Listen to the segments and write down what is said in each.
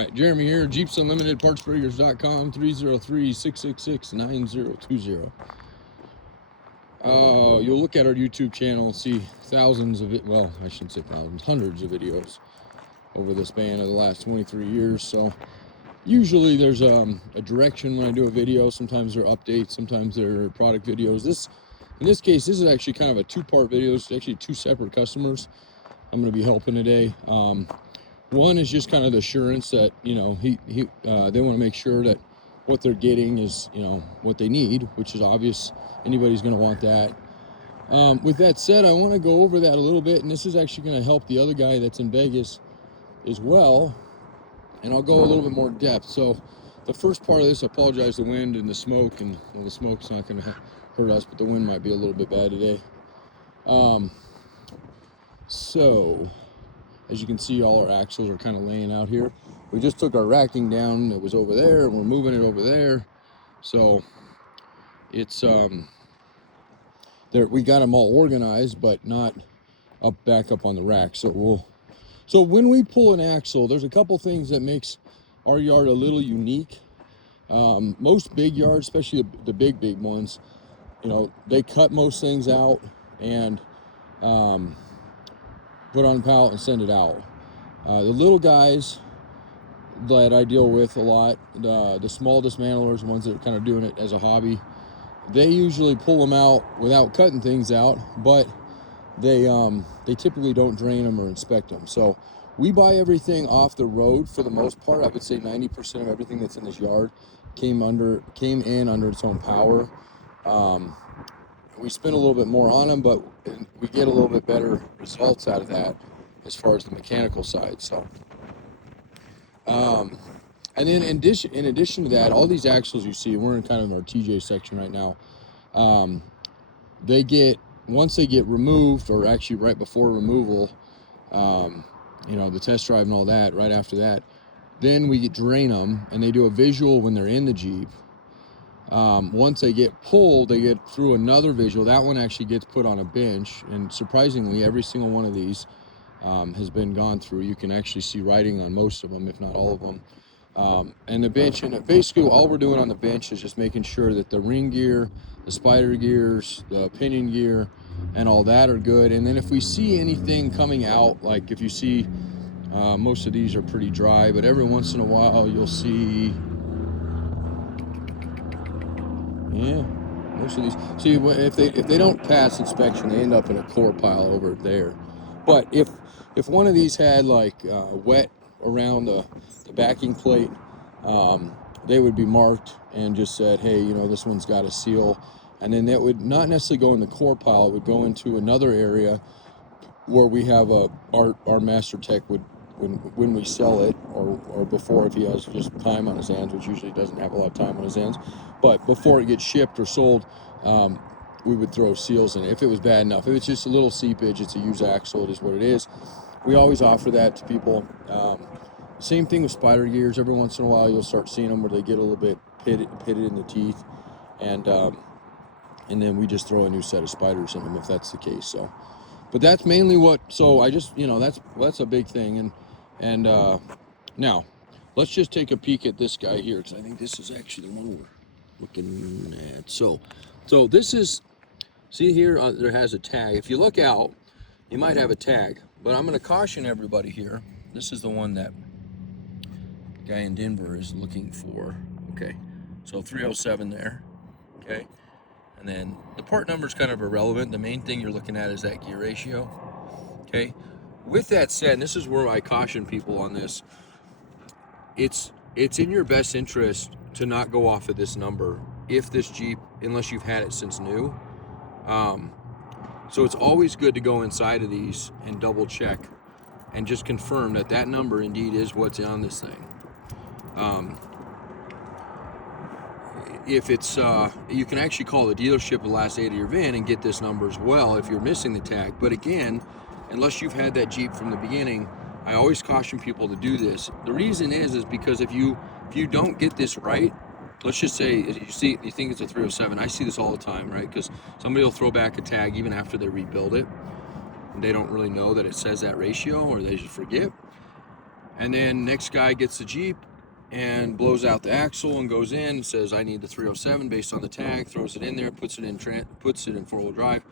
All right, Jeremy here, Jeeps Unlimited, partsbreakers.com, 303-666-9020. You'll look at our YouTube channel and see thousands of it. Well, I shouldn't say thousands, hundreds of videos over the span of the last 23 years. So usually there's a direction when I do a video. Sometimes there are updates, sometimes there are product videos. In this case, this is actually kind of a two-part video. It's actually two separate customers I'm going to be helping today. One is just kind of the assurance that, you know, they want to make sure that what they're getting is, you know, what they need, which is obvious. Anybody's going to want that. With that said, I want to go over that a little bit, and this is actually going to help the other guy that's in Vegas as well. And I'll go a little bit more depth. So the first part of this, I apologize, the wind and the smoke, and well, the smoke's not going to hurt us, but the wind might be a little bit bad today. So as you can see, all our axles are kind of laying out here. We just took our racking down. It was over there, and we're moving it over there. So it's there. We got them all organized, but not back up on the rack. So when we pull an axle, there's a couple things that makes our yard a little unique. Most big yards, especially the big ones, you know, they cut most things out and put on a pallet and send it out. The little guys that I deal with a lot, the small dismantlers, the ones that are kind of doing it as a hobby, they usually pull them out without cutting things out, but they typically don't drain them or inspect them. So we buy everything off the road for the most part. I would say 90% of everything that's in this yard came in under its own power. We spend a little bit more on them, but we get a little bit better results out of that as far as the mechanical side. So, and then in addition to that, all these axles you see, we're in kind of our TJ section right now. Once they get removed, or actually right before removal, you know, the test drive and all that, right after that, then we drain them, and they do a visual when they're in the Jeep. Once they get pulled, they get through another visual. That one actually gets put on a bench, and surprisingly, every single one of these has been gone through. You can actually see writing on most of them, if not all of them. And the bench, and basically all we're doing on the bench is just making sure that the ring gear, the spider gears, the pinion gear, and all that are good. And then if we see anything coming out, like if you see, most of these are pretty dry, but every once in a while you'll see, yeah, most of these. See, if they don't pass inspection, they end up in a core pile over there. But if one of these had like wet around the backing plate, they would be marked and just said, hey, you know, this one's got a seal. And then that would not necessarily go in the core pile. It would go into another area where we have our master tech would, when we sell it, or before, if he has just time on his hands, which usually doesn't have a lot of time on his hands, but before it gets shipped or sold, we would throw seals in it if it was bad enough. If it's just a little seepage, it's a used axle, it is what it is. We always offer that to people. Same thing with spider gears. Every once in a while you'll start seeing them where they get a little bit pitted in the teeth, and then we just throw a new set of spiders in them if that's the case. So, but that's mainly what. So I just, you know, that's a big thing. And now let's just take a peek at this guy here, because I think this is actually the one we're looking at. So this is, see here, there has a tag. If you look out, you might have a tag, but I'm going to caution everybody here. This is the one that the guy in Denver is looking for. Okay, so 307 there. Okay, and then the part number is kind of irrelevant. The main thing you're looking at is that gear ratio. Okay, with that said, and this is where I caution people on this, it's in your best interest to not go off of this number if this Jeep, unless you've had it since new. So it's always good to go inside of these and double check and just confirm that that number indeed is what's on this thing. If it's, you can actually call the dealership the last 8 of your VIN and get this number as well if you're missing the tag. But again, unless you've had that Jeep from the beginning, I always caution people to do this. The reason is because if you don't get this right, let's just say you think it's a 307. I see this all the time, right? Because somebody will throw back a tag even after they rebuild it, and they don't really know that it says that ratio, or they just forget. And then next guy gets the Jeep and blows out the axle and goes in, says I need the 307 based on the tag, throws it in there, puts it in 4-wheel drive.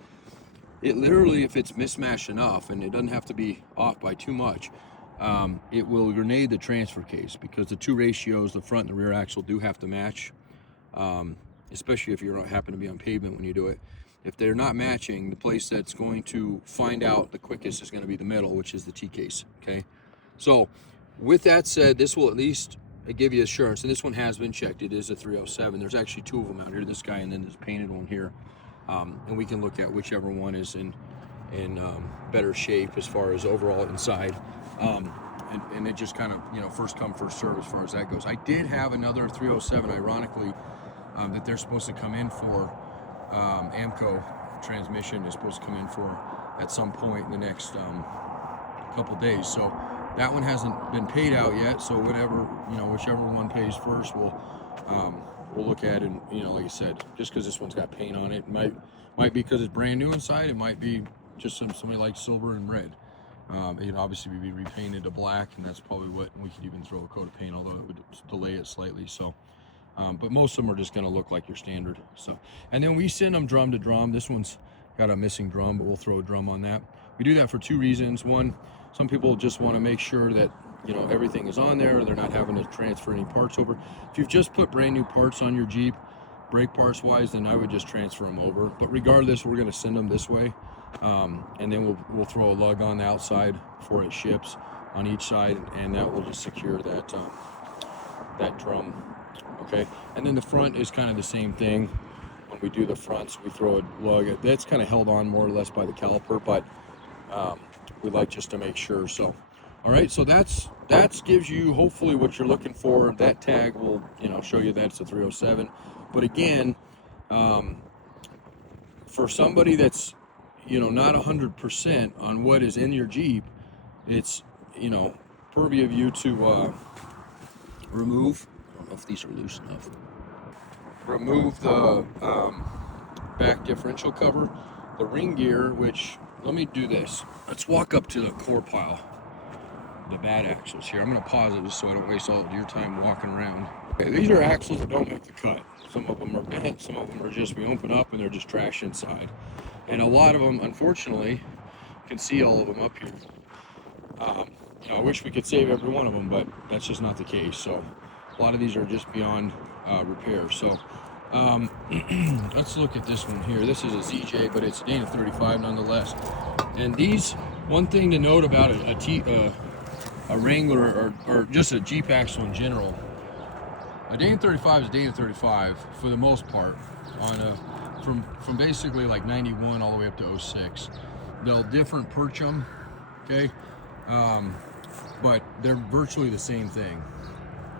It literally, if it's mismatched enough, and it doesn't have to be off by too much, it will grenade the transfer case, because the two ratios, the front and the rear axle, do have to match, especially if you happen to be on pavement when you do it. If they're not matching, the place that's going to find out the quickest is going to be the middle, which is the T-case, okay? So with that said, this will at least give you assurance, and this one has been checked. It is a 307. There's actually two of them out here, this guy and then this painted one here. And we can look at whichever one is in better shape as far as overall inside. And it just kind of, you know, first come, first serve as far as that goes. I did have another 307, ironically, that they're supposed to come in for. AMCO transmission is supposed to come in for at some point in the next couple days. So that one hasn't been paid out yet. So whatever, you know, whichever one pays first, we'll look at it. And, you know, like I said, just because this one's got paint on it, might be because it's brand new inside. It might be just somebody like silver and red. It'd obviously be repainted to black, and that's probably what we could even throw a coat of paint, although it would delay it slightly. So, but most of them are just going to look like your standard. So, and then we send them drum to drum. This one's got a missing drum, but we'll throw a drum on that. We do that for two reasons. One, some people just want to make sure that, you know, everything is on there, they're not having to transfer any parts over. If you've just put brand new parts on your Jeep, brake parts wise, then I would just transfer them over. But regardless, we're going to send them this way, and then we'll throw a lug on the outside before it ships on each side, and that will just secure that that drum. Okay, and then the front is kind of the same thing. When we do the fronts, we throw a lug. That's kind of held on more or less by the caliper, but we like just to make sure. So, all right, so that gives you hopefully what you're looking for. That tag will, you know, show you that it's a 307. But again, for somebody that's, you know, not 100% on what is in your Jeep, it's, you know, purview of you to remove. I don't know if these are loose enough. Remove the back differential cover, the ring gear, which, let me do this. Let's walk up to the core pile, the bad axles here. I'm going to pause it just so I don't waste all of your time walking around. Okay, these are axles that don't make the cut. Some of them are bent, some of them are just, we open up and they're just trash inside. And a lot of them, unfortunately, you can see all of them up here. You know, I wish we could save every one of them, but that's just not the case. So a lot of these are just beyond repair. So let's look at this one here. This is a ZJ, but it's a Dana 35 nonetheless. And these, one thing to note about a Wrangler or just a Jeep axle in general, a Dana 35 is Dana 35 for the most part, on from basically like 91 all the way up to 06. They'll different perch them, okay, but they're virtually the same thing.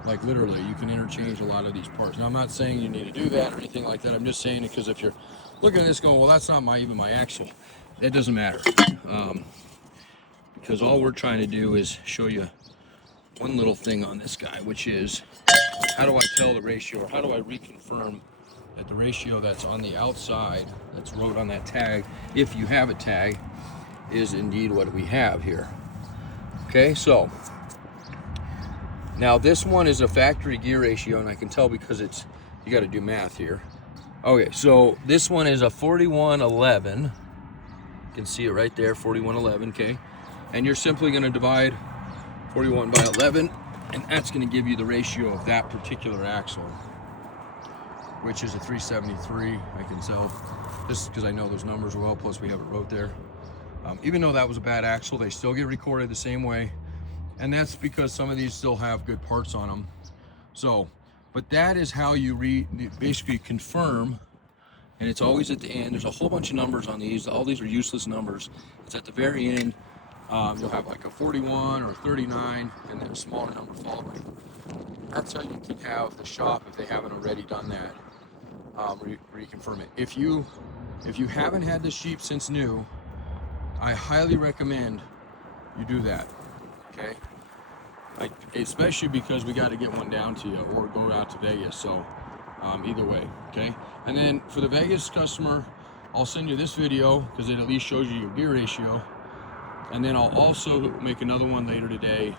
Like literally, you can interchange a lot of these parts. Now, I'm not saying you need to do that or anything like that. I'm just saying it because if you're looking at this going, well, that's not even my axle, it doesn't matter, because all we're trying to do is show you one little thing on this guy, which is, how do I tell the ratio, or how do I reconfirm that the ratio that's on the outside, that's wrote on that tag, if you have a tag, is indeed what we have here. Okay, so now this one is a factory gear ratio, and I can tell because it's, you got to do math here. Okay, so this one is a 4111. You can see it right there, 4111, okay? And you're simply going to divide 41 by 11, and that's going to give you the ratio of that particular axle, which is a 373. I can tell just because I know those numbers well, plus we have it wrote there. Even though that was a bad axle, they still get recorded the same way, and that's because some of these still have good parts on them. So, but that is how you basically confirm, and it's always at the end. There's a whole bunch of numbers on these. All these are useless numbers. It's at the very end. You'll have like a 41 or 39, and then a smaller number following. That's how you can have the shop, if they haven't already done that, reconfirm it. If you haven't had this Jeep since new, I highly recommend you do that. Okay, like especially because we got to get one down to you or go out to Vegas. So either way, okay. And then for the Vegas customer, I'll send you this video because it at least shows you your gear ratio. And then I'll also make another one later today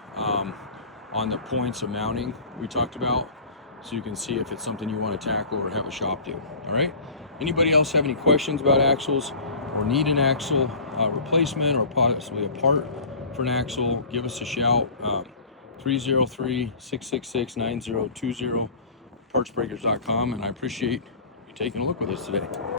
on the points of mounting we talked about, so you can see if it's something you want to tackle or have a shop do. All right. Anybody else have any questions about axles or need an axle replacement or possibly a part for an axle? Give us a shout. 303-666-9020, partsbreakers.com, and I appreciate you taking a look with us today.